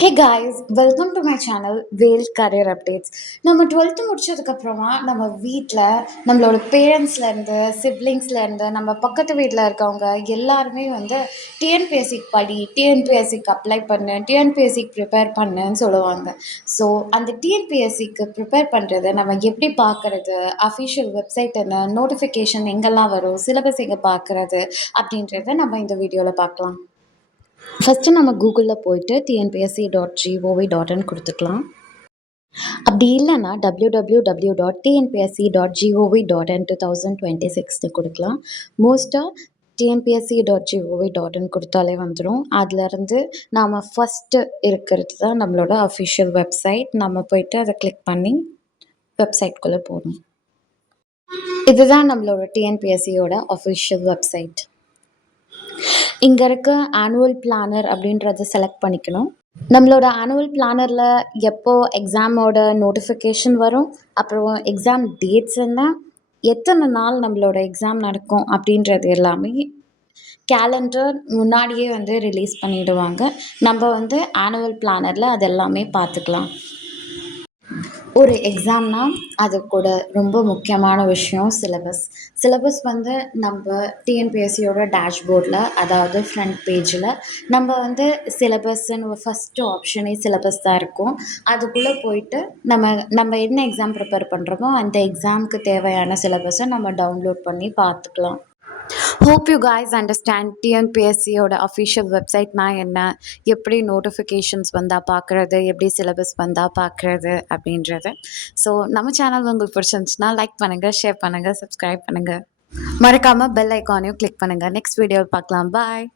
Hey guys, welcome to my channel Veil Career Updates. நம்ம 12th முடிச்சதுக்கப்புறமா நம்ம வீட்டில் நம்மளோட பேரண்ட்ஸ்லேருந்து சிப்ளிங்ஸ்லேருந்து நம்ம பக்கத்து வீட்டில் இருக்கவங்க எல்லாருமே வந்து டிஎன்பிஎஸ்சிக்கு படி டிஎன்பிஎஸ்சிக்கு அப்ளை பண்ணு டிஎன்பிஎஸ்சிக்கு ப்ரிப்பேர் பண்ணுன்னு சொல்லுவாங்க. ஸோ அந்த டிஎன்பிஎஸ்சிக்கு ப்ரிப்பேர் பண்ணுறது நம்ம எப்படி பார்க்குறது, அஃபிஷியல் வெப்சைட் என்ன, நோட்டிஃபிகேஷன் எங்கெல்லாம் வரும், சிலபஸ் எங்கே பார்க்குறது அப்படின்றத நம்ம இந்த வீடியோவில் பார்க்கலாம். ஃபஸ்ட்டு நம்ம கூகுளில் போயிட்டு tnpsc.gov.in கொடுத்துக்கலாம். அப்படி இல்லைன்னா www.tnpsc.gov.in 2026 கொடுக்கலாம். மோஸ்ட்டாக tnpsc.gov.in கொடுத்தாலே வந்துடும். அதுலேருந்து நாம் ஃபஸ்ட்டு இருக்கிறது தான் நம்மளோட அஃபிஷியல் வெப்சைட். நம்ம போயிட்டு அதை கிளிக் பண்ணி வெப்சைட்குள்ளே போகணும். இதுதான் நம்மளோட டிஎன்பிஎஸ்சியோட அஃபிஷியல் வெப்சைட். இங்கே இருக்க ஆனுவல் பிளானர் அப்படின்றத செலக்ட் பண்ணிக்கணும். நம்மளோட ஆனுவல் பிளானரில் எப்போ எக்ஸாமோட நோட்டிஃபிகேஷன் வரும், அப்புறம் எக்ஸாம் டேட்ஸ் என்ன, எத்தனை நாள் நம்மளோட எக்ஸாம் நடக்கும் அப்படின்றது எல்லாமே கேலண்டர் முன்னாடியே வந்து ரிலீஸ் பண்ணிவிடுவாங்க. நம்ம வந்து ஆனுவல் பிளானரில் அது எல்லாமே பார்த்துக்கலாம். ஒரு எக்ஸாம்னா அது கூட ரொம்ப முக்கியமான விஷயம் சிலபஸ் வந்து நம்ம டிஎன்பிஎஸ்சியோட டேஷ்போர்டில், அதாவது ஃப்ரண்ட் பேஜில் நம்ம வந்து சிலபஸ்ன்னு ஃபஸ்ட்டு ஆப்ஷனே சிலபஸ் தான் இருக்கும். அதுக்குள்ளே போயிட்டு நம்ம என்ன எக்ஸாம் ப்ரிப்பேர் பண்ணுறோமோ அந்த எக்ஸாமுக்கு தேவையான சிலபஸை நம்ம டவுன்லோட் பண்ணி பார்த்துக்கலாம். ஹோப் யூ கைஸ் அண்டர்ஸ்டாண்ட் டிஎன்பிஎஸ்சியோட அஃபிஷியல் வெப்சைட்னா என்ன, எப்படி நோட்டிஃபிகேஷன்ஸ் வந்தால் பார்க்குறது, எப்படி சிலபஸ் வந்தால் பார்க்குறது அப்படின்றது. ஸோ நம்ம சேனல் உங்களுக்கு பிடிச்சிருந்துச்சுன்னா லைக் பண்ணுங்கள், ஷேர் பண்ணுங்கள், சப்ஸ்கிரைப் பண்ணுங்கள். மறக்காமல் பெல் ஐக்கானையும் கிளிக் பண்ணுங்கள். நெக்ஸ்ட் வீடியோவில் பார்க்கலாம். பாய்.